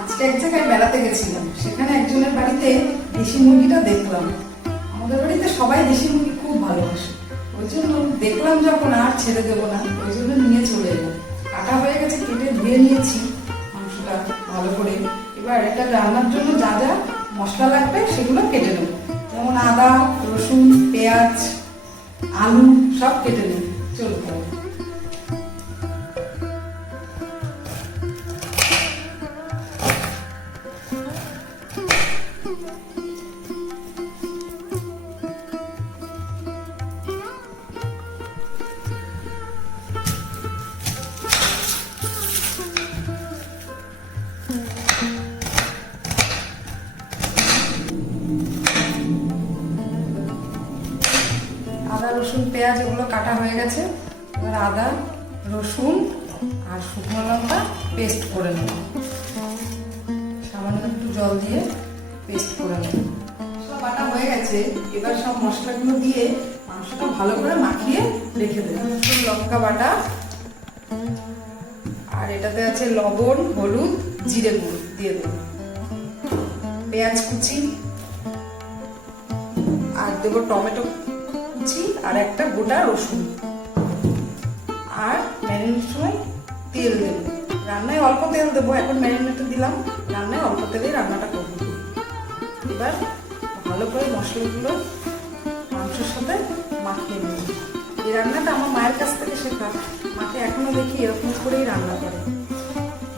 আজকে এক জায়গায় বেড়াতে গেছিলাম। সেখানে একজনের বাড়িতে দেশি মুরগিটা দেখলাম। আমাদের বাড়িতে সবাই দেশি মুরগি খুব ভালোবাসে। ওই জন্য দেখলাম যখন আর ছেড়ে দেবো না, ওই জন্য নিয়ে চলে এলাম। কাটা হয়ে গেছে, কেটে ধুয়ে নিয়েছি মাংসটা ভালো করে। এবার এটা রান্নার জন্য যা যা মশলা লাগবে সেগুলো কেটে নেব। যেমন আদা, রসুন, পেঁয়াজ, আলু সব কেটে নেব। চলো তাহলে। আদা, রসুন, পেঁয়াজ, এগুলো কাটা হয়ে গেছে। এবার আদা, রসুন আর শুকনো লঙ্কা পেস্ট করে নেব। সামান্য একটু জল দিয়ে পেস্ট করে নেব। সব বাটা হয়ে গেছে, এবার সব মশলাগুলো দিয়ে মাংসটা ভালো করে মাখিয়ে রেখে দেব। লঙ্কা বাটা, আর এটাতে আছে লবণ, হলুদ, জিরে গুঁড়ো দিয়ে দেব। পেঁয়াজ কুচি, আর দেবো টমেটো কুচি, আর একটা গোটা রসুন। আর ম্যারিনেট সময় তেল দেবো। রান্নায় অল্প তেল দেবো, এখন ম্যারিনেটে দিলাম। রান্নায় অল্প তেলেই রান্নাটা করব। এবার ভালো করে মশলাগুলো মাংসের সাথে মাখিয়ে নেব এই রান্নাটা আমার মায়ের কাছ থেকে শেখা। মাকে এখনও দেখি এরকম করেই রান্না করে।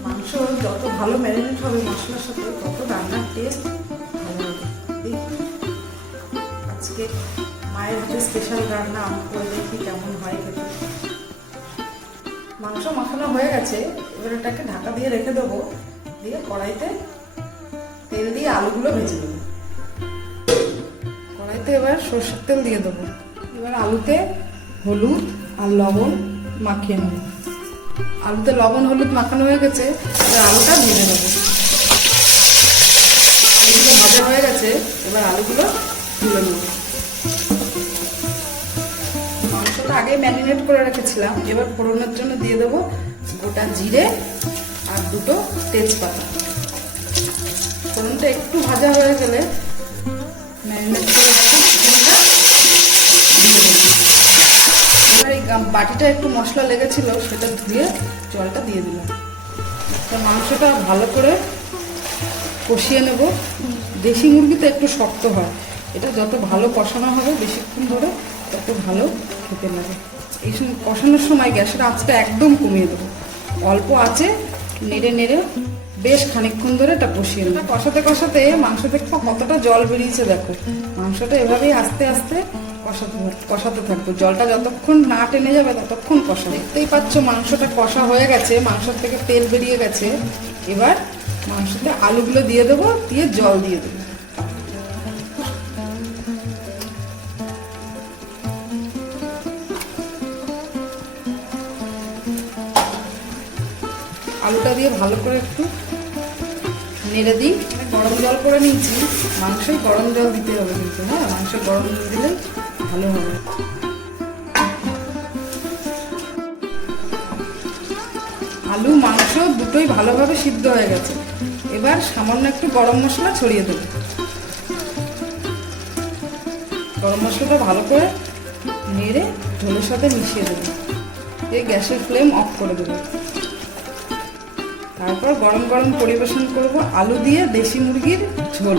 মাংস যত ভালো ম্যারিনেট হবে মশলার সাথে, তত রান্নার টেস্ট ভালো হবে। আজকে মায়ের হাতে স্পেশাল রান্না আমি করে দেখি কেমন হয় খেতে। মাংস মাখানো হয়ে গেছে, এবার এটাকে ঢাকা দিয়ে রেখে দেবো। দিয়ে কড়াইতে তেল দিয়ে আলুগুলো ভেজে দেবো কড়াইতে এবার সর্ষের তেল দিয়ে দেবো। এবার আলুতে হলুদ আর লবণ মাখিয়ে নেব। আলুতে লবণ, হলুদ মাখানো হয়ে গেছে, এবার আলুটা ভেজে নেব। আলুগুলো ভাজা হয়ে গেছে, এবার আলুগুলো তুলে নেব। মাংসটা আগে ম্যারিনেট করে রেখেছিলাম, এবার ফোড়নের জন্য দিয়ে দেবো গোটা জিরে আর দুটো তেজপাতা। ফোড়নটা একটু ভাজা হয়ে গেলে ম্যারিনেট করে বাটিটা একটু মশলা লেগেছিল, সেটা ধুয়ে জলটা দিয়ে দিলাম। তো মাংসটা ভালো করে কষিয়ে নেব। দেশি মুরগিতে একটু শক্ত হয়। এটা যত ভালো কষানো হবে বেশিক্ষণ ধরে তত ভালো খেতে লাগে। এই সময় কষানোর সময় গ্যাসের আঁচটা একদম কমিয়ে দেবো। অল্প আছে নেড়ে নেড়ে বেশ খানিকক্ষণ ধরে এটা কষিয়ে নেবে। কষাতে কষাতে মাংস থেকে কতটা জল বেরিয়েছে দেখো। মাংসটা এভাবেই আস্তে আস্তে কষাতে কষাতে থাকব। জলটা যতক্ষণ না টেনে যাবে ততক্ষণ কষা দেখতেই পাচ্ছ মাংসটা কষা হয়ে গেছে মাংস থেকে তেল বেরিয়ে গেছে। এবার মাংসতে আলুগুলো দিয়ে দেবো, দিয়ে জল দিয়ে দেবো। আলুটা দিয়ে ভালো করে একটু নেড়ে দিই। গরম জল করে নিয়েছি। মাংসে গরম জল দিতে হবে কিন্তু হ্যাঁ? মাংস গরম জল দিলে ভালো হবে। আলু, মাংস দুটোই ভালোভাবে সিদ্ধ হয়ে গেছে। এবার সামান্য একটু গরম মশলা ছড়িয়ে দেবো। গরম মশলাটা ভালো করে নেড়ে ঝোলের সাথে মিশিয়ে দেবো। এই গ্যাসের ফ্লেম অফ করে দেবো। তারপর গরম গরম পরিবেশন করব আলু দিয়ে দেশি মুরগির ঝোল।